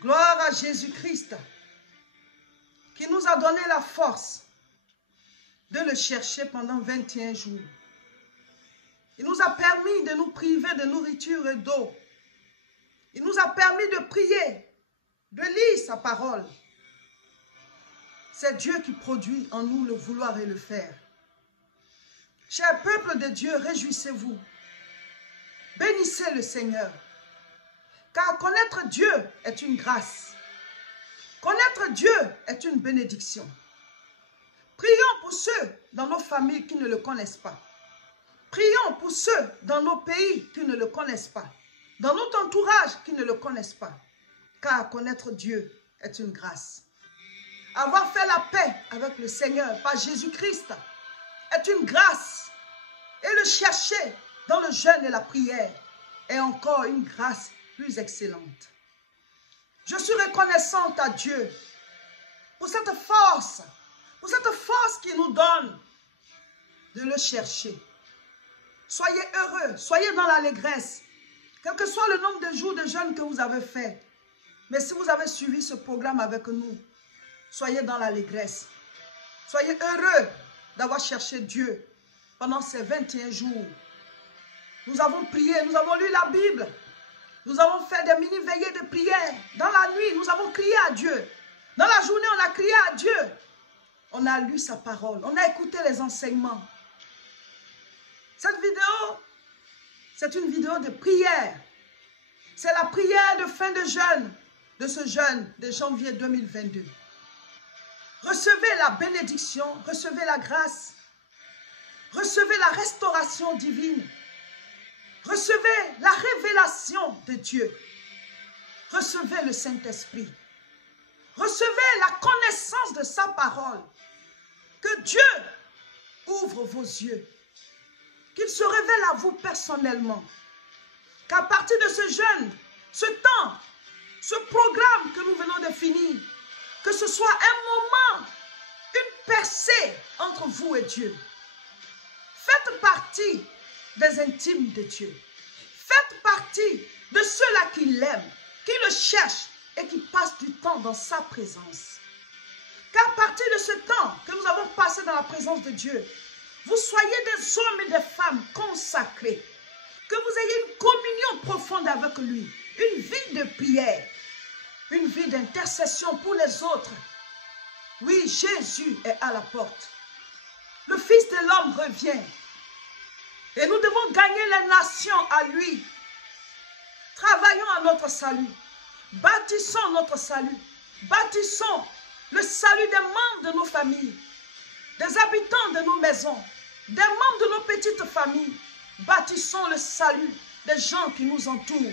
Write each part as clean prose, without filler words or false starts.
Gloire à Jésus-Christ qui nous a donné la force de le chercher pendant 21 jours. Il nous a permis de nous priver de nourriture et d'eau. Il nous a permis de prier, de lire sa parole. C'est Dieu qui produit en nous le vouloir et le faire. Cher peuple de Dieu, réjouissez-vous. Bénissez le Seigneur. Car connaître Dieu est une grâce. Connaître Dieu est une bénédiction. Prions pour ceux dans nos familles qui ne le connaissent pas. Prions pour ceux dans nos pays qui ne le connaissent pas. Dans notre entourage qui ne le connaissent pas. Car connaître Dieu est une grâce. Avoir fait la paix avec le Seigneur par Jésus-Christ est une grâce. Et le chercher dans le jeûne et la prière est encore une grâce plus excellente. Je suis reconnaissante à Dieu pour cette force qu'il nous donne de le chercher. Soyez heureux, soyez dans l'allégresse, quel que soit le nombre de jours de jeûne que vous avez fait. Mais si vous avez suivi ce programme avec nous, soyez dans l'allégresse. Soyez heureux d'avoir cherché Dieu pendant ces 21 jours. Nous avons prié, nous avons lu la Bible. Nous avons fait des mini-veillées de prière. Dans la nuit, nous avons crié à Dieu. Dans la journée, on a crié à Dieu. On a lu sa parole. On a écouté les enseignements. Cette vidéo, c'est une vidéo de prière. C'est la prière de fin de jeûne, de ce jeûne de janvier 2022. Recevez la bénédiction, recevez la grâce, recevez la restauration divine, recevez la révélation de Dieu, recevez le Saint-Esprit, recevez la connaissance de sa parole, que Dieu ouvre vos yeux, qu'il se révèle à vous personnellement, qu'à partir de ce jeûne, ce temps, ce programme que nous venons de finir, que ce soit un moment, une percée entre vous et Dieu. Faites partie des intimes de Dieu. Faites partie de ceux-là qui l'aiment, qui le cherchent et qui passent du temps dans sa présence. Qu'à partir de ce temps que nous avons passé dans la présence de Dieu, vous soyez des hommes et des femmes consacrés, que vous ayez une communion profonde avec lui, une vie de prière, une vie d'intercession pour les autres. Oui, Jésus est à la porte. Le Fils de l'homme revient. Et nous devons gagner les nations à lui. Travaillons à notre salut. Bâtissons notre salut. Bâtissons le salut des membres de nos familles, des habitants de nos maisons, des membres de nos petites familles. Bâtissons le salut des gens qui nous entourent.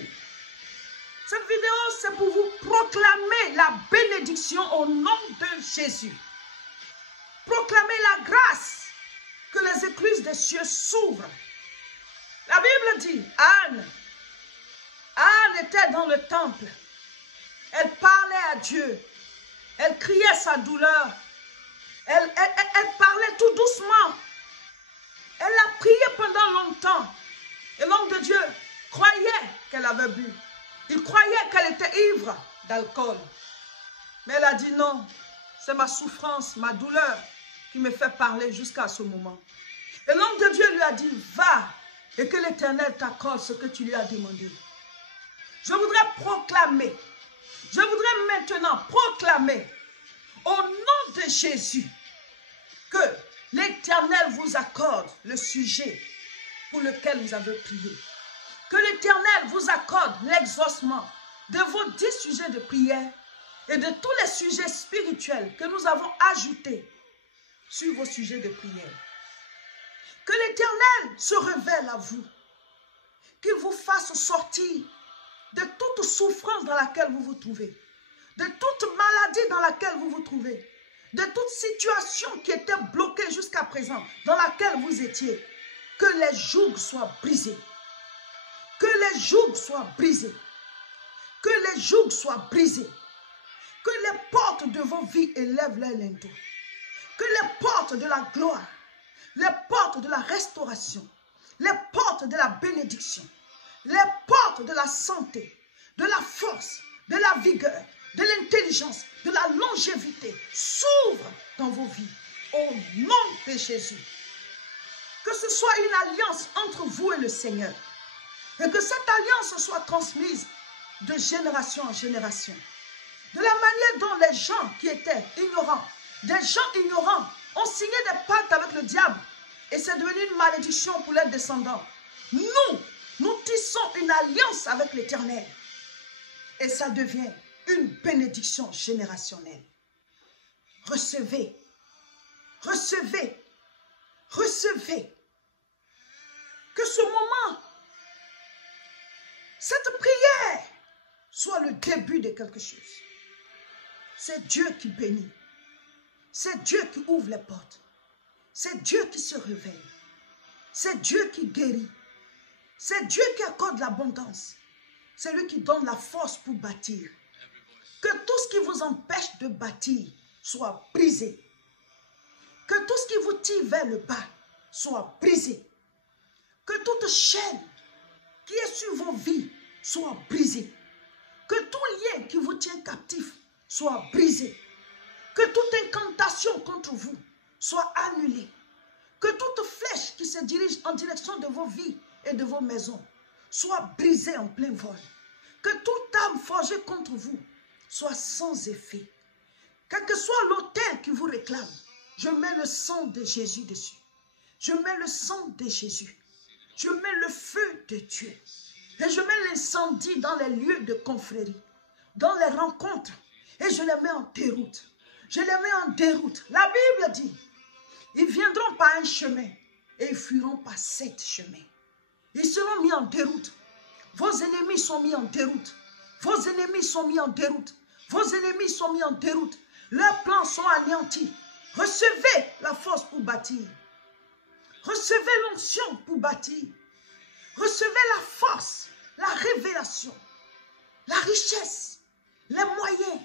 Cette vidéo, c'est pour vous proclamer la bénédiction au nom de Jésus. Proclamer la grâce, que les écluses des cieux s'ouvrent. La Bible dit, Anne était dans le temple. Elle parlait à Dieu. Elle criait sa douleur. Elle parlait tout doucement. Elle a prié pendant longtemps. Et l'homme de Dieu croyait qu'elle avait bu. Il croyait qu'elle était ivre d'alcool. Mais elle a dit non, c'est ma souffrance, ma douleur qui me fait parler jusqu'à ce moment. Et l'homme de Dieu lui a dit, va et que l'Éternel t'accorde ce que tu lui as demandé. Je voudrais proclamer, je voudrais maintenant proclamer au nom de Jésus que l'Éternel vous accorde le sujet pour lequel vous avez prié. Que l'Éternel vous accorde l'exaucement de vos 10 sujets de prière et de tous les sujets spirituels que nous avons ajoutés sur vos sujets de prière. Que l'Éternel se révèle à vous, qu'il vous fasse sortir de toute souffrance dans laquelle vous vous trouvez, de toute maladie dans laquelle vous vous trouvez, de toute situation qui était bloquée jusqu'à présent, dans laquelle vous étiez. Que les jougs soient brisés. Que les jougs soient brisés. Que les jougs soient brisés. Que les portes de vos vies élèvent leurs linteaux. Que les portes de la gloire, les portes de la restauration, les portes de la bénédiction, les portes de la santé, de la force, de la vigueur, l'intelligence, de la longévité s'ouvre dans vos vies. Au nom de Jésus. Que ce soit une alliance entre vous et le Seigneur. Et que cette alliance soit transmise de génération en génération. De la manière dont les gens qui étaient ignorants, des gens ignorants, ont signé des pactes avec le diable. Et c'est devenu une malédiction pour leurs descendants. Nous tissons une alliance avec l'Éternel. Et ça devient une bénédiction générationnelle. Recevez. Recevez. Recevez. Que ce moment, cette prière, soit le début de quelque chose. C'est Dieu qui bénit. C'est Dieu qui ouvre les portes. C'est Dieu qui se révèle. C'est Dieu qui guérit. C'est Dieu qui accorde l'abondance. C'est lui qui donne la force pour bâtir. Que tout ce qui vous empêche de bâtir soit brisé. Que tout ce qui vous tire vers le bas soit brisé. Que toute chaîne qui est sur vos vies soit brisée. Que tout lien qui vous tient captif soit brisé. Que toute incantation contre vous soit annulée. Que toute flèche qui se dirige en direction de vos vies et de vos maisons soit brisée en plein vol. Que toute âme forgée contre vous soit sans effet. Quel que soit l'autel qui vous réclame, je mets le sang de Jésus dessus. Je mets le sang de Jésus. Je mets le feu de Dieu. Et je mets l'incendie dans les lieux de confrérie, dans les rencontres. Et je les mets en déroute. Je les mets en déroute. La Bible dit, ils viendront par un chemin et ils fuiront par 7 chemins. Ils seront mis en déroute. Vos ennemis sont mis en déroute. Vos ennemis sont mis en déroute. Vos ennemis sont mis en déroute. Leurs plans sont anéantis. Recevez la force pour bâtir. Recevez l'onction pour bâtir. Recevez la force, la révélation, la richesse, les moyens,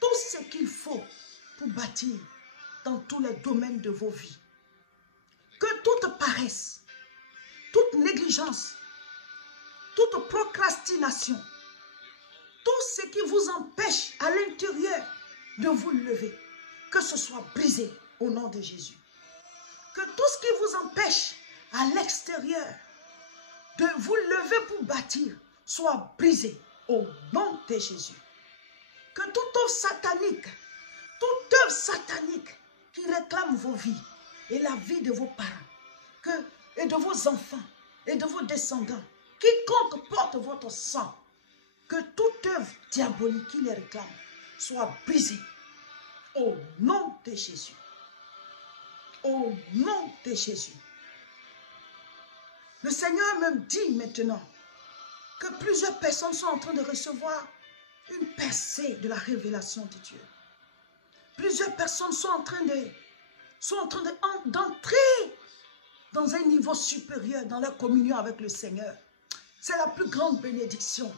tout ce qu'il faut pour bâtir dans tous les domaines de vos vies. Que toute paresse, toute négligence, toute procrastination, tout ce qui vous empêche à l'intérieur de vous lever, que ce soit brisé au nom de Jésus. Que tout ce qui vous empêche à l'extérieur de vous lever pour bâtir soit brisé au nom de Jésus. Que toute œuvre satanique qui réclame vos vies et la vie de vos parents, et de vos enfants et de vos descendants, quiconque porte votre sang, que toute œuvre diabolique qui les réclame soit brisée au nom de Jésus. Au nom de Jésus. Le Seigneur me dit maintenant que plusieurs personnes sont en train de recevoir une percée de la révélation de Dieu. Plusieurs personnes sont en train d'entrer dans un niveau supérieur dans leur communion avec le Seigneur. C'est la plus grande bénédiction.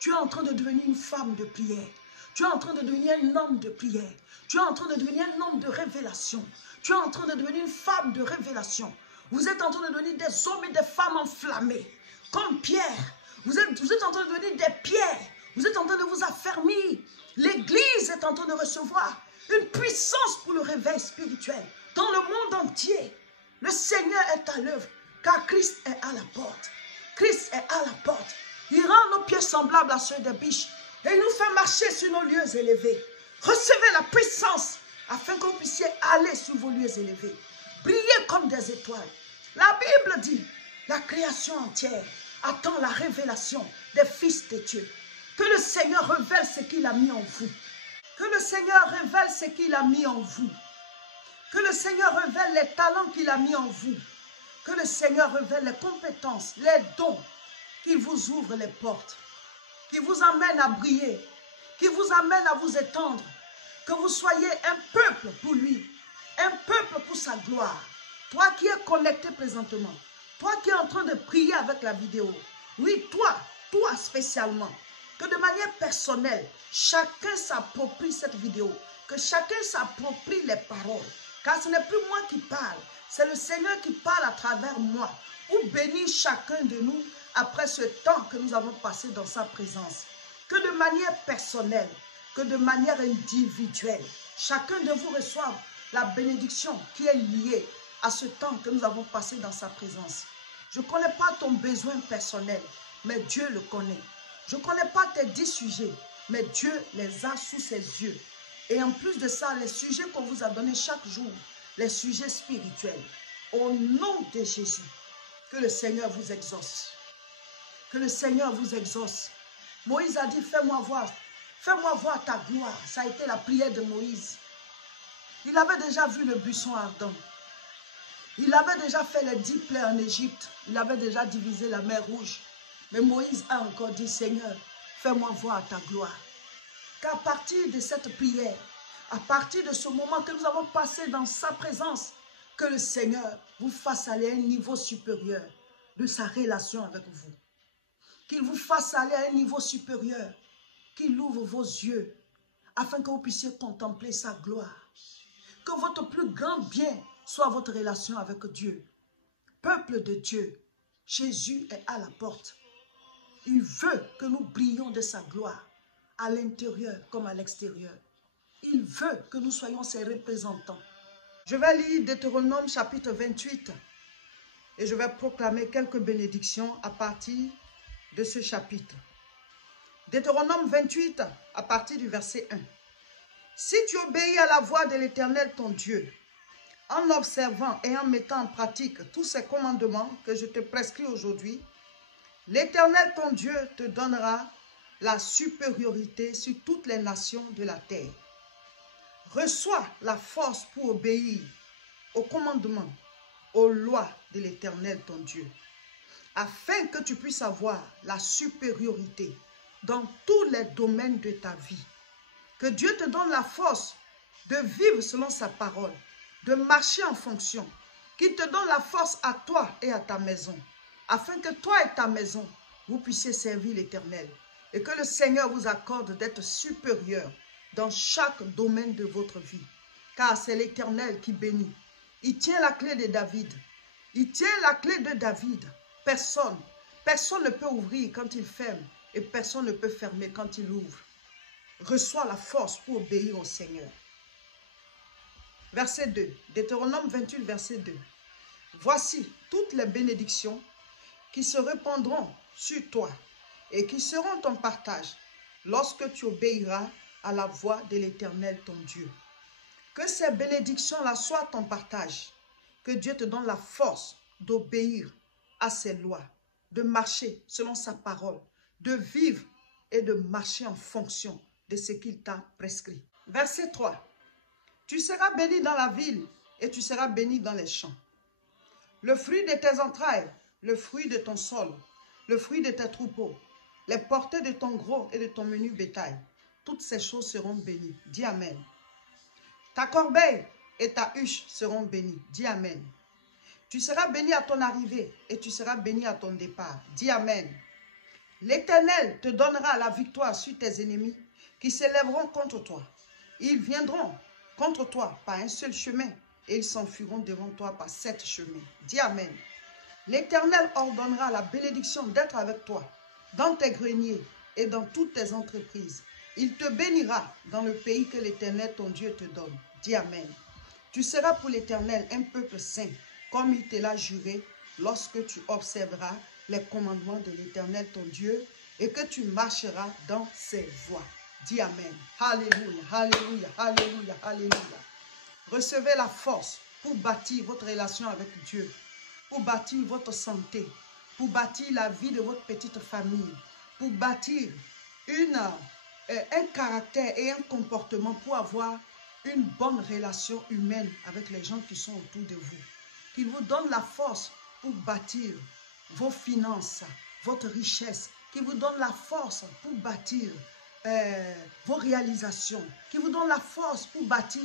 Tu es en train de devenir une femme de prière. Tu es en train de devenir un homme de prière. Tu es en train de devenir un homme de révélation. Tu es en train de devenir une femme de révélation. Vous êtes en train de devenir des hommes et des femmes enflammés. Comme Pierre. Vous êtes en train de devenir des pierres. Vous êtes en train de vous affermir. L'Église est en train de recevoir une puissance pour le réveil spirituel. Dans le monde entier, le Seigneur est à l'œuvre. Car Christ est à la porte. Christ est à la porte. Il rend nos pieds semblables à ceux des biches. Et il nous fait marcher sur nos lieux élevés. Recevez la puissance afin que vous puissiez aller sur vos lieux élevés. Briller comme des étoiles. La Bible dit, la création entière attend la révélation des fils de Dieu. Que le Seigneur révèle ce qu'il a mis en vous. Que le Seigneur révèle ce qu'il a mis en vous. Que le Seigneur révèle les talents qu'il a mis en vous. Que le Seigneur révèle les compétences, les dons, qu'il vous ouvre les portes, qui vous amène à briller, qui vous amène à vous étendre, que vous soyez un peuple pour lui, un peuple pour sa gloire. Toi qui es connecté présentement, toi qui es en train de prier avec la vidéo, oui, toi spécialement, que de manière personnelle, chacun s'approprie cette vidéo, que chacun s'approprie les paroles, car ce n'est plus moi qui parle, c'est le Seigneur qui parle à travers moi, pour bénir chacun de nous après ce temps que nous avons passé dans sa présence. Que de manière personnelle, que de manière individuelle, chacun de vous reçoive la bénédiction qui est liée à ce temps que nous avons passé dans sa présence. Je ne connais pas ton besoin personnel, mais Dieu le connaît. Je ne connais pas tes 10 sujets, mais Dieu les a sous ses yeux. Et en plus de ça, les sujets qu'on vous a donnés chaque jour, les sujets spirituels, au nom de Jésus, que le Seigneur vous exauce. Que le Seigneur vous exauce. Moïse a dit, fais-moi voir ta gloire. Ça a été la prière de Moïse. Il avait déjà vu le buisson ardent. Il avait déjà fait les 10 plaies en Égypte. Il avait déjà divisé la mer Rouge. Mais Moïse a encore dit, Seigneur, fais-moi voir ta gloire. Qu'à partir de cette prière, à partir de ce moment que nous avons passé dans sa présence, que le Seigneur vous fasse aller à un niveau supérieur de sa relation avec vous. Qu'il vous fasse aller à un niveau supérieur. Qu'il ouvre vos yeux afin que vous puissiez contempler sa gloire. Que votre plus grand bien soit votre relation avec Dieu. Peuple de Dieu, Jésus est à la porte. Il veut que nous brillions de sa gloire, à l'intérieur comme à l'extérieur. Il veut que nous soyons ses représentants. Je vais lire Deutéronome chapitre 28 et je vais proclamer quelques bénédictions à partir de ce chapitre. Deutéronome 28 à partir du verset 1. Si tu obéis à la voix de l'Éternel ton Dieu, en observant et en mettant en pratique tous ces commandements que je te prescris aujourd'hui, l'Éternel ton Dieu te donnera la supériorité sur toutes les nations de la terre. Reçois la force pour obéir aux commandements, aux lois de l'Éternel ton Dieu, afin que tu puisses avoir la supériorité dans tous les domaines de ta vie. Que Dieu te donne la force de vivre selon sa parole, de marcher en fonction, qu'il te donne la force à toi et à ta maison, afin que toi et ta maison, vous puissiez servir l'Éternel et que le Seigneur vous accorde d'être supérieur dans chaque domaine de votre vie. Car c'est l'Éternel qui bénit. Il tient la clé de David. Il tient la clé de David. Personne ne peut ouvrir quand il ferme et personne ne peut fermer quand il ouvre. Reçois la force pour obéir au Seigneur. Verset 2. Deutéronome 28, verset 2. Voici toutes les bénédictions qui se répandront sur toi et qui seront ton partage lorsque tu obéiras à la voix de l'Éternel ton Dieu. Que ces bénédictions-là soient ton partage. Que Dieu te donne la force d'obéir à ses lois, de marcher selon sa parole, de vivre et de marcher en fonction de ce qu'il t'a prescrit. Verset 3. Tu seras béni dans la ville et tu seras béni dans les champs. Le fruit de tes entrailles, le fruit de ton sol, le fruit de tes troupeaux, les portées de ton gros et de ton menu bétail, toutes ces choses seront bénies. Dis Amen. Ta corbeille et ta huche seront bénies. Dis Amen. Tu seras béni à ton arrivée et tu seras béni à ton départ. Dis Amen. L'Éternel te donnera la victoire sur tes ennemis qui s'élèveront contre toi. Ils viendront contre toi par un seul chemin et ils s'enfuiront devant toi par 7 chemins. Dis Amen. L'Éternel ordonnera la bénédiction d'être avec toi dans tes greniers et dans toutes tes entreprises. Il te bénira dans le pays que l'Éternel ton Dieu te donne. Dis Amen. Tu seras pour l'Éternel un peuple saint, comme il te l'a juré, lorsque tu observeras les commandements de l'Éternel ton Dieu et que tu marcheras dans ses voies. Dis Amen. Alléluia, alléluia, alléluia, alléluia. Recevez la force pour bâtir votre relation avec Dieu, pour bâtir votre santé, pour bâtir la vie de votre petite famille, pour bâtir un caractère et un comportement pour avoir une bonne relation humaine avec les gens qui sont autour de vous. Qu'il vous donne la force pour bâtir vos finances, votre richesse, qu'il vous donne la force pour bâtir vos réalisations, qu'il vous donne la force pour bâtir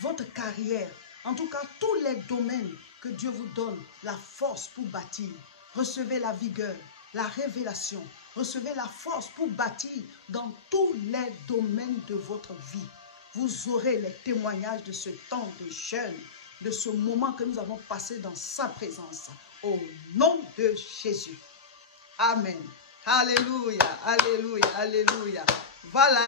votre carrière. En tout cas, tous les domaines que Dieu vous donne la force pour bâtir. Recevez la vigueur, la révélation. Recevez la force pour bâtir dans tous les domaines de votre vie. Vous aurez les témoignages de ce temps de jeûne, de ce moment que nous avons passé dans sa présence. Au nom de Jésus. Amen. Alléluia, alléluia, alléluia. Voilà.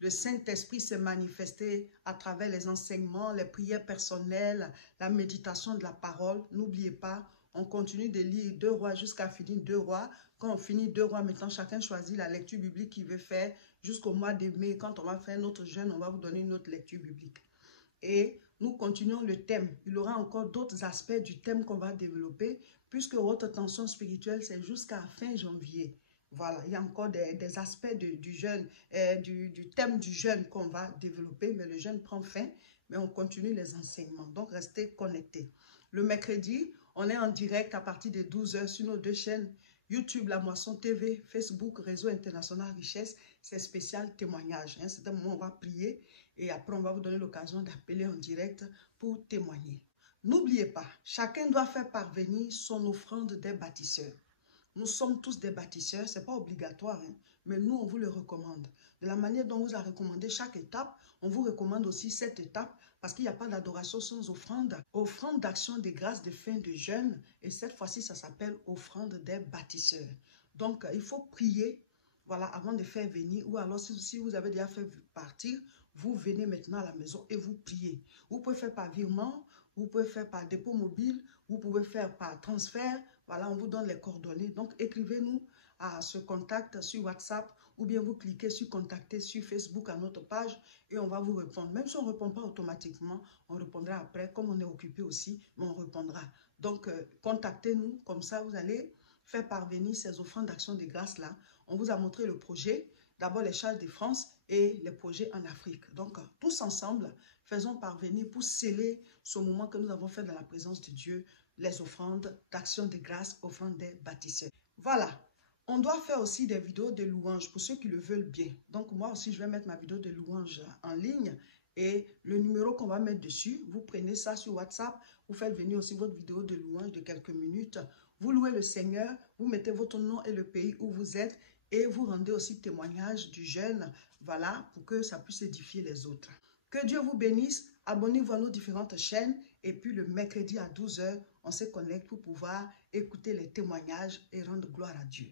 le Saint-Esprit s'est manifesté à travers les enseignements, les prières personnelles, la méditation de la parole. N'oubliez pas, on continue de lire 2 Rois jusqu'à finir 2 Rois. Quand on finit 2 Rois, maintenant, chacun choisit la lecture biblique qu'il veut faire jusqu'au mois de mai. Quand on va faire notre jeûne, on va vous donner une autre lecture biblique. Et nous continuons le thème. Il y aura encore d'autres aspects du thème qu'on va développer, puisque votre tension spirituelle, c'est jusqu'à fin janvier. Voilà, il y a encore des aspects du jeûne, du thème du jeûne qu'on va développer, mais le jeûne prend fin, mais on continue les enseignements. Donc, restez connectés. Le mercredi, on est en direct à partir de 12 h sur nos 2 chaînes, YouTube, La Moisson TV, Facebook, Réseau International Richesse. C'est spécial témoignage. Hein. C'est un moment où on va prier et après, on va vous donner l'occasion d'appeler en direct pour témoigner. N'oubliez pas, chacun doit faire parvenir son offrande des bâtisseurs. Nous sommes tous des bâtisseurs, ce n'est pas obligatoire, hein, mais nous, on vous le recommande. De la manière dont on vous a recommandé chaque étape, on vous recommande aussi cette étape parce qu'il n'y a pas d'adoration sans offrande. Offrande d'action des grâces de fin de jeûne et cette fois-ci, ça s'appelle offrande des bâtisseurs. Donc, il faut prier voilà, avant de faire venir ou alors si vous avez déjà fait partir, vous venez maintenant à la maison et vous priez. Vous pouvez faire par virement, vous pouvez faire par dépôt mobile, vous pouvez faire par transfert. Voilà, on vous donne les coordonnées. Donc, écrivez-nous à ce contact sur WhatsApp ou bien vous cliquez sur contacter sur Facebook à notre page et on va vous répondre. Même si on ne répond pas automatiquement, on répondra après. Comme on est occupé aussi, mais on répondra. Donc, contactez-nous. Comme ça, vous allez faire parvenir ces offrandes d'action de grâce-là. On vous a montré le projet. D'abord, les charges de France et les projets en Afrique. Donc, tous ensemble, faisons parvenir pour sceller ce moment que nous avons fait dans la présence de Dieu, les offrandes d'action de grâce, offrandes des bâtisseurs. Voilà. On doit faire aussi des vidéos de louanges pour ceux qui le veulent bien. Donc, moi aussi, je vais mettre ma vidéo de louange en ligne. Et le numéro qu'on va mettre dessus, vous prenez ça sur WhatsApp, vous faites venir aussi votre vidéo de louange de quelques minutes. Vous louez le Seigneur, vous mettez votre nom et le pays où vous êtes et vous rendez aussi témoignage du jeûne, voilà, pour que ça puisse édifier les autres. Que Dieu vous bénisse, abonnez-vous à nos différentes chaînes et puis le mercredi à 12 h, on se connecte pour pouvoir écouter les témoignages et rendre gloire à Dieu.